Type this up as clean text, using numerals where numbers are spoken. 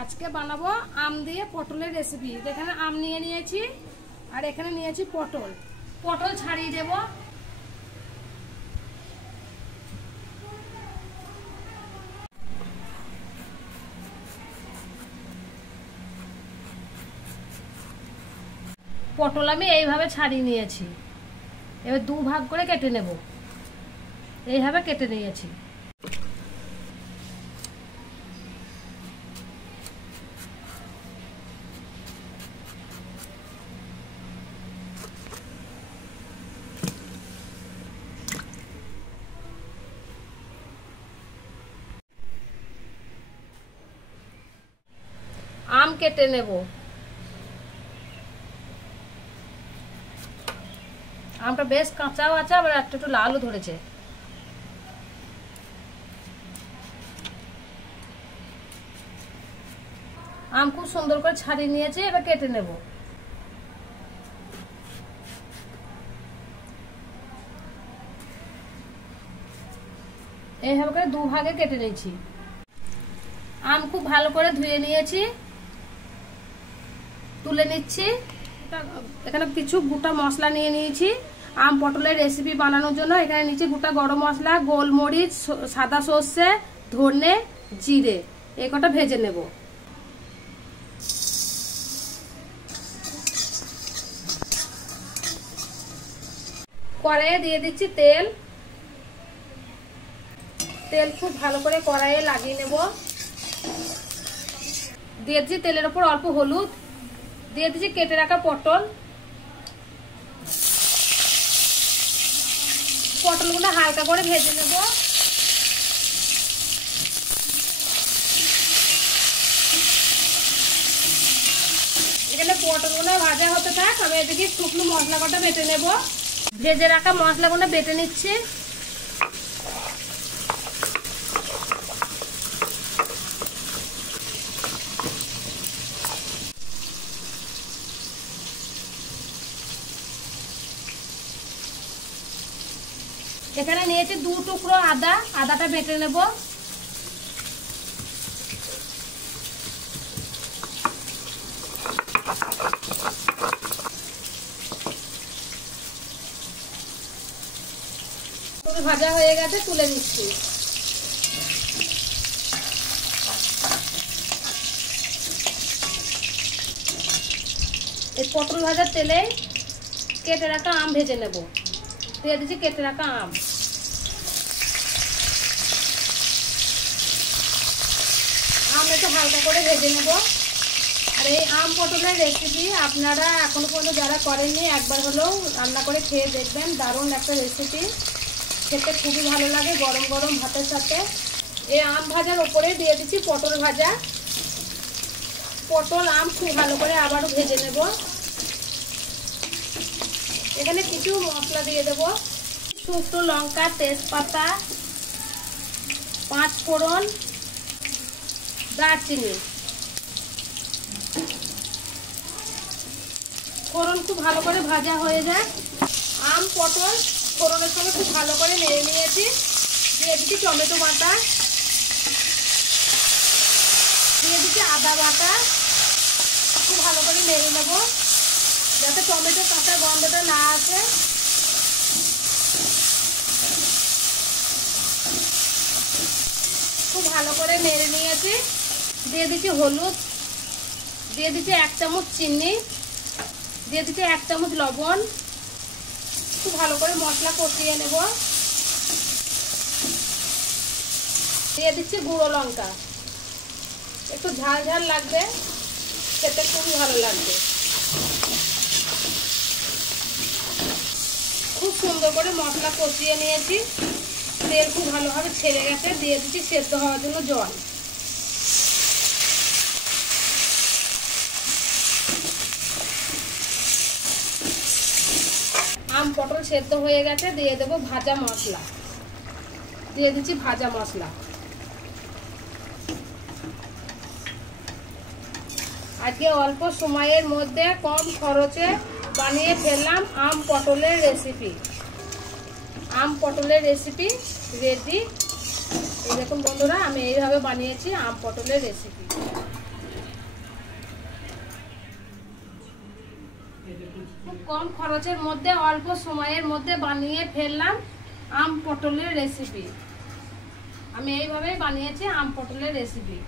আজকে বানাবো আম দিয়ে পটলের রেসিপি। এখানে আম নিয়ে নিয়েছি আর এখানে নিয়েছি পটল। পটল ছাড়িয়ে দেব। পটল আমি এইভাবে ছাড়িয়ে নিয়েছি, এবার দু ভাগ করে কেটে নেব। এইভাবে কেটে নিয়েছি। আম কেটে নেব। আমটা বেশ কাঁচাও আছে, আবার একটু একটু লালও ধরেছে। আম খুব সুন্দর করে ছাড়িয়ে নিয়েছি, এবার কেটে নেব। এইভাবে করে দু ভাগে কেটে নিয়েছি। আম খুব ভালো করে ধুয়ে নিয়েছি, তুলে নিচ্ছি। এখানে কিছু গোটা মশলা নিয়ে নিয়েছি আম পটলের রেসিপি বানানোর জন্য। এখানে নিচে গোটা গরম মশলা, গোলমরিচ, সাদা সর্ষে, ধনে, জিরে, এই কটা ভেজে নেব। কড়াইয়ে দিয়ে দিচ্ছি তেল। তেল খুব ভালো করে কড়াইয়ে লাগিয়ে নেব। দিয়ে দিচ্ছি তেলের উপর অল্প হলুদ, দিয়ে দিচ্ছি কেটে রাখা পটল। পটলগুলো হালকা করে ভেজে নেব। এখানে পটলগুলো ভাজা হতে থাক, আমি এদিকে শুকনো মশলা কটা বেটে নেব। ভেজে রাখা মশলাগুলো বেটে নিচ্ছি। এখানে নিয়েছি দু টুকরো আদা, আদাটা বেটে নেব। ভাজা হয়ে গেছে, তুলে নিচ্ছি। এই পটল ভাজার তেলে কেটে রাখা আম ভেজে নেব। দিয়ে দিচ্ছি কেটে রাখা আম। আম একটু হালকা করে ভেজে নেব। আর এই আম পটলের রেসিপি আপনারা এখনো পর্যন্ত যারা করেননি, একবার হলেও রান্না করে খেয়ে দেখবেন। দারুণ একটা রেসিপি, খেতে খুবই ভালো লাগে গরম গরম ভাতের সাথে। এই আম ভাজার ওপরে দিয়ে দিচ্ছি পটল ভাজা। পটল আম খুব ভালো করে আবারও ভেজে নেব। এখানে কিছু মশলা দিয়ে দেব। শুকনো লঙ্কা, তেজপাতা, 5 ফোড়ন, দারচিনি। ফোড়ন খুব ভালো করে ভাজা হয়ে যায়। আম পটল ফোড়নের সঙ্গে খুব ভালো করে নেড়ে নিয়েছি। দিয়ে দিচ্ছি টমেটো বাটা, দিয়ে দিচ্ছি আদা বাটা। খুব ভালো করে নেড়ে নেব যাতে টমেটো কাঁচা গন্ধটা না আসে। খুব ভালো করে নেড়ে নিয়েছি। দিয়ে দিচ্ছি হলুদ, দিয়ে দিচ্ছি 1 চামচ চিনি, দিয়ে দিচ্ছি 1 চামচ লবণ। খুব ভালো করে মশলা কষিয়ে নেব। দিয়ে দিচ্ছি গুঁড়ো লঙ্কা। একটু ঝাল ঝাল লাগবে, খেতে খুবই ভালো লাগবে। খুব সুন্দর করে মশলা কষিয়ে নিয়েছি। তেল খুব ভালোভাবে ছেড়ে গেছে। দিয়ে দিচ্ছি সেদ্ধ হওয়ার জন্য জল। আম পটল সেদ্ধ হয়ে গেছে, দিয়ে দেবো ভাজা মশলা। দিয়ে দিচ্ছি ভাজা মশলা। আজকে অল্প সময়ের মধ্যে কম খরচে বানিয়ে ফেললাম আম পটলের রেসিপি। আম পটলের রেসিপি রেডি। এই দেখুন বন্ধুরা, আমি এইভাবে বানিয়েছি আম পটলের রেসিপি। খুব কম খরচের মধ্যে অল্প সময়ের মধ্যে বানিয়ে ফেললাম আম পটলের রেসিপি। আমি এইভাবেই বানিয়েছি আম পটলের রেসিপি।